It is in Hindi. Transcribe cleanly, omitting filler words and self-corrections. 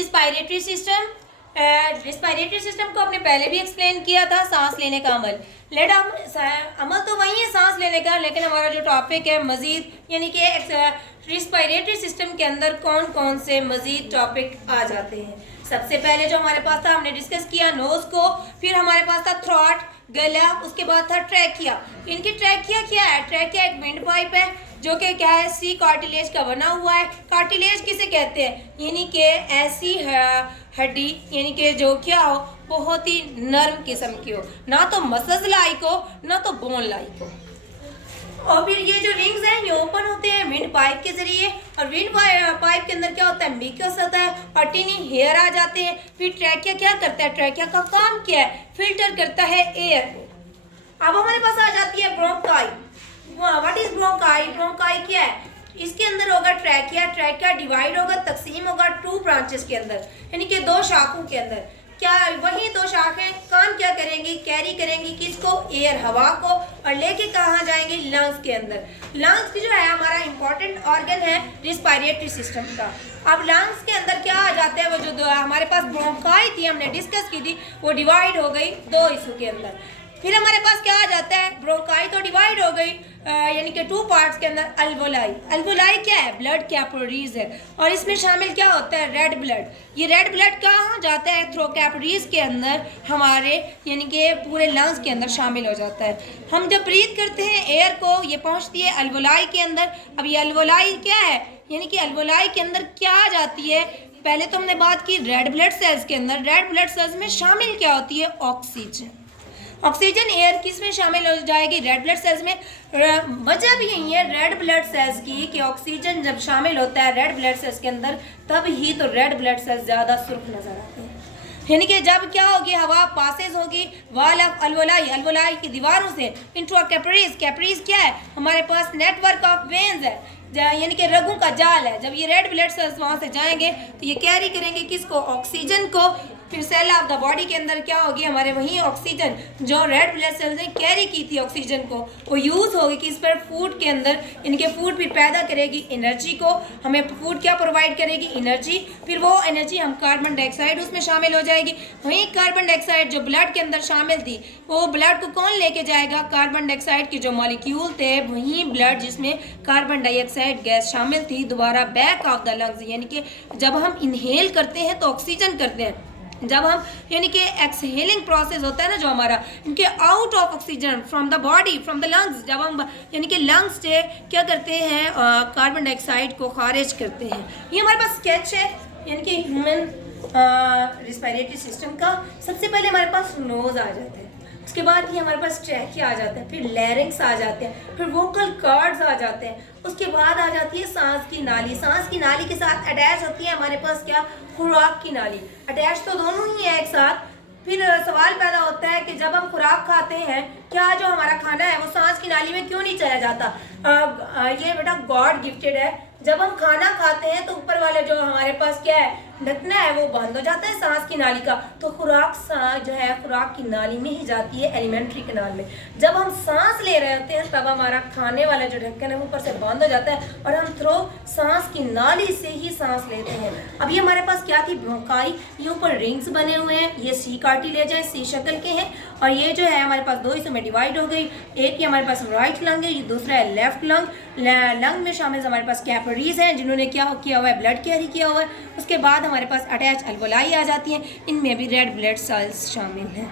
Respiratory system. रिस्पायरेटरी सिस्टम को हमने पहले भी एक्सप्लेन किया था, सांस लेने का अमल। अमल तो वही है सांस लेने का, लेकिन हमारा जो टॉपिक है मज़ीद यानी कि रिस्पायरेटरी सिस्टम के अंदर कौन कौन से मज़ीद टॉपिक आ जाते हैं। सबसे पहले जो हमारे पास था हमने डिस्कस किया नोज़ को, फिर हमारे पास था थ्रॉट गला, उसके बाद था ट्रैकिया। इनकी ट्रैकिया क्या है? ट्रैकिया एक विंड पाइप है जो कि क्या है, सी कार्टिलेज का बना हुआ है। कार्टिलेज किसे कहते हैं? यानी कि ऐसी हड्डी यानी कि जो क्या हो, बहुत ही नर्म किस्म की हो, ना तो मसल्स लाइक हो ना तो बोन लाइक हो। और फिर ये जो रिंग्स हैं ये ओपन होते हैं विंड पाइप के जरिए, और विंड पाइप के अंदर क्या होता है, म्यूकस होता है और टिनी हेयर आ जाते हैं। फिर ट्रैकिया क्या करता है? ट्रैकिया का काम क्या है? फिल्टर करता है एयर को। अब हमारे पास आ जाती है bronchi. What is bronchi? Bronchi क्या है? इसके अंदर होगा ट्रैकिया। ट्रैकिया डिवाइड होगा, तकसीम होगा 2 ब्रांचेस के अंदर, यानी कि 2 शाखों के अंदर। क्या वही 2 शाखें काम क्या करेंगी? कैरी करेंगी किसको? एयर, हवा को, और लेके कहाँ जाएंगे? लंग्स के अंदर। लंग्स जो है हमारा इंपॉर्टेंट ऑर्गन है रिस्पायरेटरी सिस्टम का। अब लंग्स के अंदर क्या आ जाता है? वो जो हमारे पास ब्रोंकाई थी हमने डिस्कस की थी, वो डिवाइड हो गई 2 हिस्सों के अंदर। फिर हमारे पास क्या आ जाता है? ब्रोंकाई तो डिवाइड हो गई यानी कि 2 पार्ट्स के अंदर। अल्वोलाई। अल्वोलाई क्या है? ब्लड कैपिलरीज है, और इसमें शामिल क्या होता है? Red blood. ये रेड ब्लड कहाँ जाता है? थ्रो कैपिलरीज के अंदर हमारे यानी कि पूरे लंग्स के अंदर शामिल हो जाता है। हम जब ब्रीथ करते हैं एयर को, ये पहुँचती है अल्वोलाई के अंदर। अब ये अल्वोलाई क्या है? यानी कि अल्वोलाई के अंदर क्या आ जाती है? पहले तो हमने बात की रेड ब्लड सेल्स के अंदर। रेड ब्लड सेल्स में शामिल क्या होती है? ऑक्सीजन। ऑक्सीजन एयर किस में शामिल हो जाएगी? रेड ब्लड सेल्स में। वजह भी यही है रेड ब्लड सेल्स की कि ऑक्सीजन जब शामिल होता है रेड ब्लड सेल्स के अंदर, तब ही तो रेड ब्लड सेल्स ज़्यादा सुर्ख नजर आते हैं। यानी कि जब क्या होगी, हवा पासेज होगी वाल ऑफ अल्वोलाई, अल्वोलाई की दीवारों से इनटू अ कैपिलरीज। कैपिलरीज क्या है? हमारे पास नेटवर्क ऑफ वेन्स है, यानी कि रगों का जाल है। जब ये रेड ब्लड सेल्स वहाँ से जाएंगे तो ये कैरी करेंगे किसको? ऑक्सीजन को। फिर सेल ऑफ द बॉडी के अंदर क्या होगी? हमारे वही ऑक्सीजन जो रेड ब्लड सेल्स ने कैरी की थी ऑक्सीजन को, वो यूज़ होगी किस पर? फूड के अंदर। इनके फूड फिर पैदा करेगी एनर्जी को। हमें फूड क्या प्रोवाइड करेगी? एनर्जी। फिर वो एनर्जी हम कार्बन डाइऑक्साइड उसमें शामिल हो जाएगी। वहीं कार्बन डाइऑक्साइड जो ब्लड के अंदर शामिल थी, वो ब्लड को कौन लेके जाएगा? कार्बन डाइऑक्साइड के जो मॉलिक्यूल थे, वहीं ब्लड जिसमें कार्बन डाइऑक्साइड गैस शामिल थी, दोबारा बैक ऑफ द लंग्स, यानी कि जब हम इनहेल करते हैं तो ऑक्सीजन करते हैं, जब हम यानी कि एक्सहेलिंग प्रोसेस होता है ना जो हमारा, इनके out of oxygen from the body from the lungs, जब हम यानी कि लंग्स से क्या करते हैं? कार्बन डाइऑक्साइड को खारिज करते हैं। ये हमारे पास स्केच है यानी कि ह्यूमन रिस्पायरेटरी सिस्टम का। सबसे पहले हमारे पास नोज आ जाता है, उसके बाद ये हमारे पास ट्रैकिया आ जाता है, फिर लैरिंग्स आ जाते हैं, फिर वोकल कॉर्ड्स आ जाते हैं, उसके बाद आ जाती है सांस की नाली। सांस की नाली के साथ अटैच होती है हमारे पास क्या? खुराक की नाली। अटैच तो दोनों ही है एक साथ। फिर सवाल पैदा होता है कि जब हम खुराक खाते हैं, क्या जो हमारा खाना है वो सांस की नाली में क्यों नहीं चला जाता? ये बेटा गॉड गिफ्टेड है। जब हम खाना खाते हैं तो ऊपर वाले जो हमारे पास क्या है, ढकना है, वो बंद हो जाता है सांस की नाली का, तो खुराक जो है खुराक की नाली में ही जाती है, एलिमेंट्री कैनाल में। जब हम सांस ले रहे होते हैं तब हमारा खाने वाला जो ढक्कन है वो ऊपर से बंद हो जाता है और हम थ्रो सांस की नाली से ही सांस लेते हैं। अभी हमारे पास क्या थी? ब्रोंकाई। ये ऊपर रिंग्स बने हुए हैं, ये सी कार्टिलेज है, सी शक्ल के हैं, और ये जो है हमारे पास 2 हिस्सों में डिवाइड हो गई। एक ये हमारे पास राइट लंग है, ये दूसरा है लेफ्ट लंग। लंग में शामिल हमारे पास कैपिलरीज हैं जिन्होंने क्या किया हुआ है? ब्लड कैरी किया हुआ है। उसके बाद हमारे पास अटैच अल्वोलाई आ जाती हैं, इनमें भी रेड ब्लड सेल्स शामिल हैं।